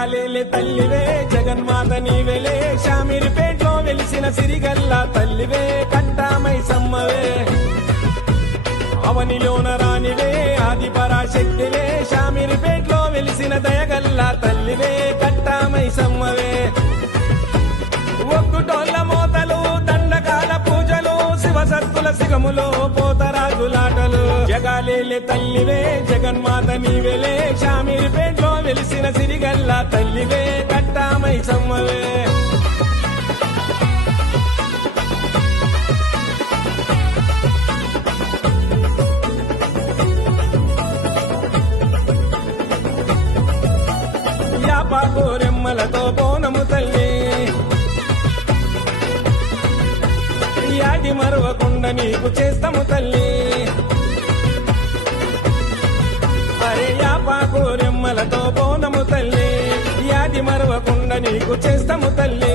జగాలేలే తల్లివే జగన్మాత నీవెలే శామీర్పేటలో వెలిసిన సిరిగల్ల తల్లివే కట్టామై సమ్మవే అవనిలోన రానివే ఆది పరాశక్తివే శామీర్పేటలో వెలిసిన దయగల్ల తల్లివే కట్టామై సమ్మవే ఒక్కుటోళ్ళ మోతలు దండకాల పూజలు శివసత్తుల సిగములో పోతరాజులాటలు జగాలేలే తల్లివే జగన్మాత నీవెలే శామీర్పేటలో వెలిసిన సిరిగల్ల తల్లివే కట్టామై సమ్మవే యాపాకోరెమ్మలతో బోనము తల్లి యాది మరవకుండా నీకు చేస్తాము తల్లి అరే యాపాకోరెమ్మలతో బోనము తల్లి యాది మరవకుండా నీకు చేస్తాము తల్లి